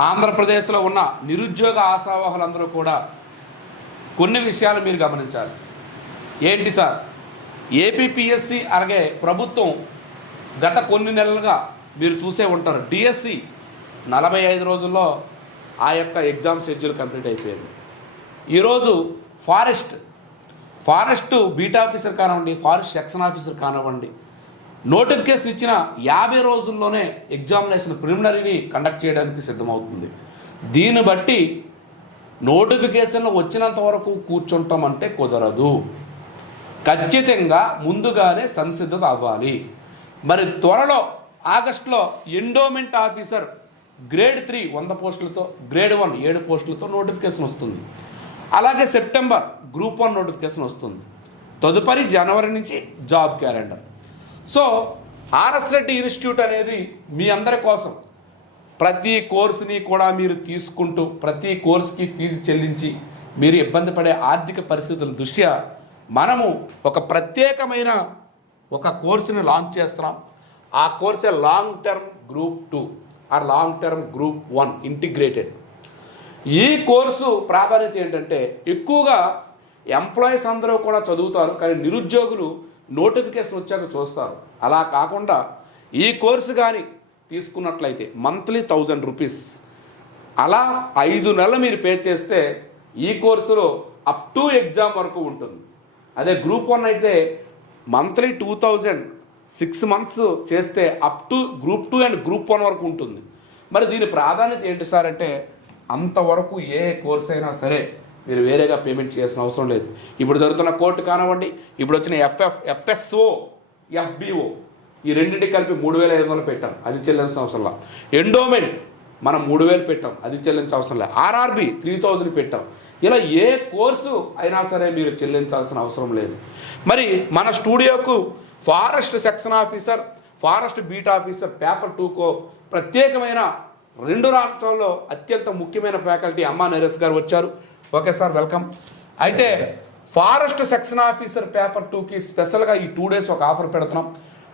ఆంధ్రప్రదేశ్లో ఉన్న నిరుద్యోగ ఆశావాహులందరూ కూడా కొన్ని విషయాలు మీరు గమనించాలి. ఏంటి సార్? ఏపీపీఎస్సి అలాగే ప్రభుత్వం గత కొన్ని నెలలుగా మీరు చూసే ఉంటారు. డిఎస్సి నలభై ఐదు రోజుల్లో ఆ యొక్క ఎగ్జామ్ షెడ్యూల్ కంప్లీట్ అయిపోయింది. ఈరోజు ఫారెస్ట్ ఫారెస్ట్ బీట్ ఆఫీసర్ కానివ్వండి ఫారెస్ట్ సెక్షన్ ఆఫీసర్ కానివ్వండి నోటిఫికేషన్ ఇచ్చిన యాభై రోజుల్లోనే ఎగ్జామినేషన్ ప్రిలిమినరీని కండక్ట్ చేయడానికి సిద్ధమవుతుంది. దీన్ని బట్టి నోటిఫికేషన్లు వచ్చినంత వరకు కూర్చుంటామంటే కుదరదు. ఖచ్చితంగా ముందుగానే సంసిద్ధత అవ్వాలి. మరి త్వరలో ఆగస్టులో ఎండోమెంట్ ఆఫీసర్ గ్రేడ్ త్రీ వంద పోస్టులతో గ్రేడ్ వన్ ఏడు పోస్టులతో నోటిఫికేషన్ వస్తుంది. అలాగే సెప్టెంబర్ గ్రూప్ వన్ నోటిఫికేషన్ వస్తుంది. తదుపరి జనవరి నుంచి job calendar. So R S Reddy institute అనేది మీ అందరి కోసం. ప్రతి కోర్సుని కూడా మీరు తీసుకుంటూ ప్రతి కోర్సుకి ఫీజు చెల్లించి మీరు ఇబ్బంది పడే ఆర్థిక పరిస్థితుల దృష్ట్యా మనము ఒక ప్రత్యేకమైన ఒక కోర్సుని లాంచ్ చేస్తున్నాం. ఆ కోర్సే long term group two or long term group one integrated. ఈ కోర్సు ప్రాధాన్యత ఏంటంటే ఎక్కువగా ఎంప్లాయీస్ అందరూ కూడా చదువుతారు కానీ నిరుద్యోగులు నోటిఫికేషన్ వచ్చాక చూస్తారు. అలా కాకుండా ఈ కోర్సు కానీ తీసుకున్నట్లయితే మంత్లీ థౌజండ్ రూపీస్. అలా ఐదు నెలలు మీరు పే చేస్తే ఈ కోర్సులో అప్ టు ఎగ్జామ్ వరకు ఉంటుంది. అదే గ్రూప్ వన్ అయితే monthly two thousand six months చేస్తే up to group two and group one వరకు ఉంటుంది. మరి దీని ప్రాధాన్యత ఏంటి సార్ అంటే అంతవరకు ఏ కోర్స్ అయినా సరే మీరు వేరేగా పేమెంట్ చేయాల్సిన అవసరం లేదు. ఇప్పుడు జరుగుతున్న కోర్టు కానివ్వండి ఇప్పుడు వచ్చిన ఎఫ్ఎఫ్ ఎఫ్ఎస్ఓ ఎఫ్బిఓ ఈ రెండింటికి కలిపి మూడు వేల ఐదు వందలు పెట్టాం అది చెల్లించిన అవసరం లేదు. ఎండోమెంట్ మనం మూడు వేలు పెట్టాం అది చెల్లించిన అవసరం లేదు. ఆర్ఆర్బి త్రీ థౌజండ్ పెట్టాం. ఇలా ఏ కోర్సు అయినా సరే మీరు చెల్లించాల్సిన అవసరం లేదు. మరి మన స్టూడియోకు forest section officer forest beat officer paper టూకో ప్రత్యేకమైన రెండు రాష్ట్రాల్లో అత్యంత ముఖ్యమైన ఫ్యాకల్టీ అమ్మా నరేష్ గారు వచ్చారు. Okay sir welcome. అయితే ఫారెస్ట్ సెక్షన్ ఆఫీసర్ పేపర్ టూకి స్పెషల్గా ఈ టూ డేస్ ఒక ఆఫర్ పెడుతున్నాం.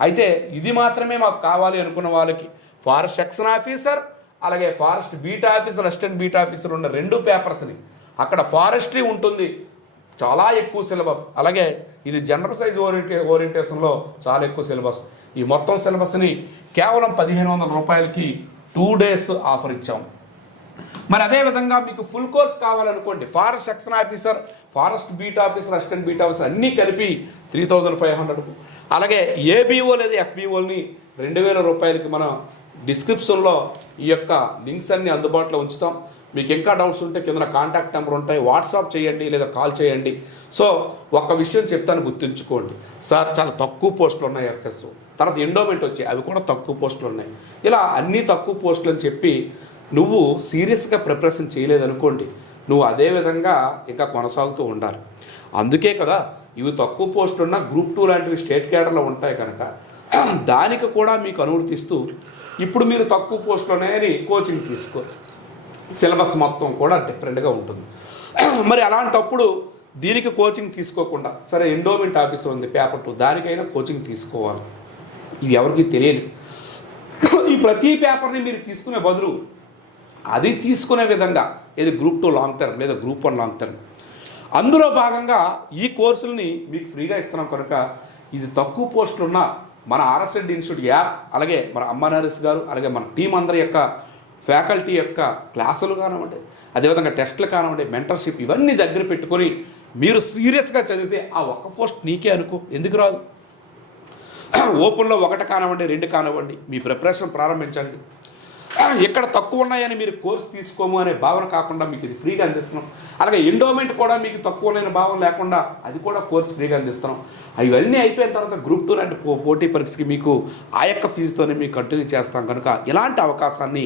అయితే ఇది మాత్రమే మాకు కావాలి అనుకున్న వాళ్ళకి. ఫారెస్ట్ సెక్షన్ ఆఫీసర్ అలాగే forest beat officer assistant beat officer ఉన్న రెండు పేపర్స్ని. అక్కడ ఫారెస్ట్రీ ఉంటుంది. చాలా ఎక్కువ సిలబస్. అలాగే ఇది జనరల్ సైజ్ ఓరియంటే ఓరియంటేషన్లో చాలా ఎక్కువ సిలబస్. ఈ మొత్తం సిలబస్ని కేవలం పదిహేను వందల రూపాయలకి టూ డేస్ ఆఫర్ ఇచ్చాం. మరి అదే విధంగా మీకు full course కావాలనుకోండి forest section officer forest beat officer assistant beat officer అన్నీ కలిపి త్రీ థౌజండ్ ఫైవ్ హండ్రెడ్ అలాగే ఏబీఓ లేదా ఎఫ్బీఓని రెండు వేల రూపాయలకి మనం డిస్క్రిప్షన్లో ఈ యొక్క లింక్స్ అన్ని అందుబాటులో ఉంచుతాం. మీకు ఇంకా డౌట్స్ ఉంటే కింద కాంటాక్ట్ నెంబర్ ఉంటాయి వాట్సాప్ చేయండి లేదా కాల్ చేయండి. సో ఒక విషయం చెప్తాను గుర్తుంచుకోండి. సార్ చాలా తక్కువ పోస్టులు ఉన్నాయి ఎఫ్ఎస్ఓ తర్వాత ఎండోమెంట్ వచ్చాయి. అవి కూడా తక్కువ పోస్టులు ఉన్నాయి. ఇలా అన్నీ తక్కువ పోస్టులు అని చెప్పి నువ్వు సీరియస్గా ప్రిపరేషన్ చేయలేదనుకోండి నువ్వు అదే విధంగా ఇంకా కొనసాగుతూ ఉండాలి. అందుకే కదా ఇవి తక్కువ పోస్టులు ఉన్న గ్రూప్ టూ లాంటివి స్టేట్ క్యాడర్లో ఉంటాయి కనుక దానికి కూడా మీకు అనుమతిస్తూ ఇప్పుడు మీరు తక్కువ పోస్టులు ఉన్నాయని కోచింగ్ తీసుకో. సిలబస్ మొత్తం కూడా డిఫరెంట్గా ఉంటుంది. మరి అలాంటప్పుడు దీనికి కోచింగ్ తీసుకోకుండా సరే ఎండోమెంట్ ఆఫీస్ ఉంది పేపర్ టూ దానికైనా కోచింగ్ తీసుకోవాలి. ఇవి ఎవరికి తెలియదు. ఈ ప్రతి పేపర్ని మీరు తీసుకునే బదులు అది తీసుకునే విధంగా ఏది గ్రూప్ టూ లాంగ్ టర్మ్ లేదా గ్రూప్ వన్ లాంగ్ టర్మ్. అందులో భాగంగా ఈ కోర్సుల్ని మీకు ఫ్రీగా ఇస్తున్నాం కనుక ఇది తక్కువ పోస్టులు ఉన్న మన ఆర్ఎస్ రెడ్డి ఇన్స్టిట్యూట్ యాప్ అలాగే మన అమ్మ నరేష్ గారు అలాగే మన టీం అందరి యొక్క ఫ్యాకల్టీ యొక్క క్లాసులు కానివ్వండి అదేవిధంగా టెస్టులు కానివ్వండి మెంటర్షిప్ ఇవన్నీ దగ్గర పెట్టుకొని మీరు సీరియస్గా చదివితే ఆ ఒక్క పోస్ట్ నీకే అనుకో ఎందుకు రాదు? ఓపెన్లో ఒకటి కానివ్వండి రెండు కానివ్వండి మీ ప్రిపరేషన్ ప్రారంభించండి. ఎక్కడ తక్కువ ఉన్నాయని మీరు కోర్స్ తీసుకోము అనే భావన కాకుండా మీకు ఇది ఫ్రీగా అందిస్తున్నాం. అలాగే ఎండోమెంట్ కూడా మీకు తక్కువ లేని భావన లేకుండా అది కూడా కోర్స్ ఫ్రీగా అందిస్తున్నాం. ఇవన్నీ అయిపోయిన తర్వాత గ్రూప్ టూ లాంటి పో పోటీ పరీక్షకి మీకు ఆ యొక్క ఫీజుతోనే మీకు కంటిన్యూ చేస్తాం కనుక ఇలాంటి అవకాశాన్ని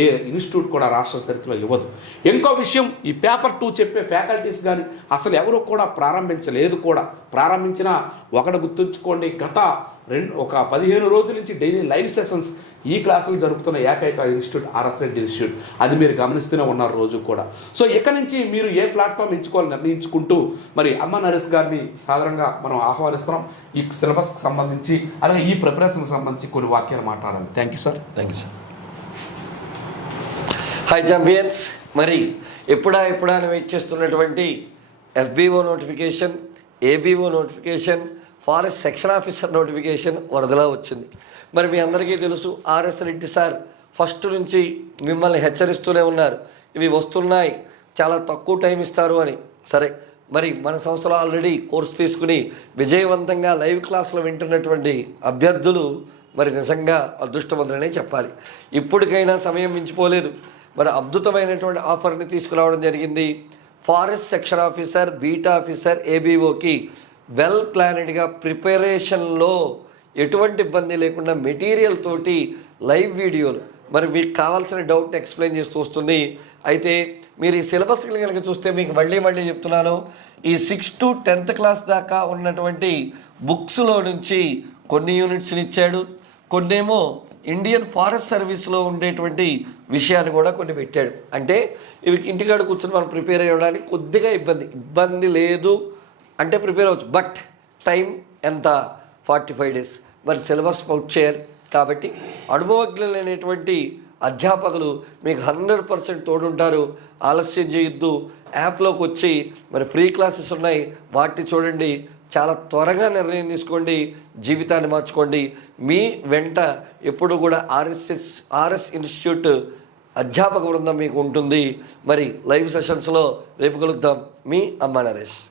ఏ ఇన్స్టిట్యూట్ కూడా రాష్ట్ర చరిత్రలో ఇవ్వదు. ఇంకో విషయం ఈ పేపర్ టూ చెప్పే ఫ్యాకల్టీస్ కానీ అసలు ఎవరు కూడా ప్రారంభించలేదు కూడా. ప్రారంభించిన ఒకటి గుర్తుంచుకోండి గత రెండు ఒక పదిహేను రోజుల నుంచి డైలీ లైవ్ సెషన్స్ ఈ క్లాసులు జరుపుతున్న ఏకైక ఇన్స్టిట్యూట్ ఆర్ఎస్ రెడ్డి ఇన్స్టిట్యూట్ అది మీరు గమనిస్తూనే ఉన్నారు రోజు కూడా. సో ఇక్కడ నుంచి మీరు ఏ ప్లాట్ఫామ్ ఎంచుకోవాలని నిర్ణయించుకుంటూ మరి అమ్మ నరేష్ గారిని సాధారణంగా మనం ఆహ్వానిస్తున్నాం. ఈ సిలబస్కి సంబంధించి అలాగే ఈ ప్రిపరేషన్కి సంబంధించి కొన్ని వాక్యాలు మాట్లాడాలి thank you sir thank you sir hi champions మరి ఎప్పుడా ఎప్పుడా అని వెయిట్ చేస్తున్నటువంటి FBO notification ABO notification forest section officer notification వరదలా వచ్చింది. మరి మీ అందరికీ తెలుసు ఆర్ఎస్ రెడ్డి సార్ ఫస్ట్ నుంచి మిమ్మల్ని హెచ్చరిస్తూనే ఉన్నారు. ఇవి వస్తున్నాయి చాలా తక్కువ టైం ఇస్తారు అని. సరే మరి మన సంస్థలో ఆల్రెడీ కోర్స్ తీసుకుని విజయవంతంగా లైవ్ క్లాసులు వింటున్నటువంటి అభ్యర్థులు మరి నిజంగా అదృష్టవంతులనే చెప్పాలి. ఇప్పటికైనా సమయం మించిపోలేదు. మరి అద్భుతమైనటువంటి ఆఫర్ని తీసుకురావడం జరిగింది. Forest section officer beat officer ఏబీఓకి well ప్లానెడ్గా ప్రిపరేషన్లో ఎటువంటి ఇబ్బంది లేకుండా మెటీరియల్ తోటి లైవ్ వీడియోలు మరి మీకు కావాల్సిన డౌట్ని ఎక్స్ప్లెయిన్ చేస్తూ వస్తుంది. అయితే మీరు ఈ సిలబస్ కనుక చూస్తే మీకు మళ్ళీ మళ్ళీ చెప్తున్నాను ఈ సిక్స్ టు టెన్త్ క్లాస్ దాకా ఉన్నటువంటి బుక్స్లో నుంచి కొన్ని యూనిట్స్ని ఇచ్చాడు. కొన్నేమో ఇండియన్ ఫారెస్ట్ సర్వీస్లో ఉండేటువంటి విషయాన్ని కూడా కొన్ని పెట్టాడు. అంటే ఇవి ఇంటికాడ కూర్చొని మనం ప్రిపేర్ అయ్యడానికి కొద్దిగా ఇబ్బంది. ఇబ్బంది లేదు. అంటే ప్రిపేర్ అవ్వచ్చు. బట్ టైం ఎంత? Forty five days. మరి సిలబస్ అవుట్ చేయాలి. కాబట్టి అనుభవజ్ఞులైనటువంటి అధ్యాపకులు మీకు హండ్రెడ్ పర్సెంట్ తోడుంటారు. ఆలస్యం చేయొద్దు. యాప్లోకి వచ్చి మరి ఫ్రీ క్లాసెస్ ఉన్నాయి. వాటిని చూడండి. చాలా త్వరగా నిర్ణయం తీసుకోండి. జీవితాన్ని మార్చుకోండి. మీ వెంట ఎప్పుడు కూడా ఆర్ఎస్ఎస్ ఆర్ఎస్ ఇన్స్టిట్యూట్ అధ్యాపక బృందం మీకు ఉంటుంది. మరి లైవ్ సెషన్స్లో రేపు కలుద్దాం. మీ అమ్మా నరేష్.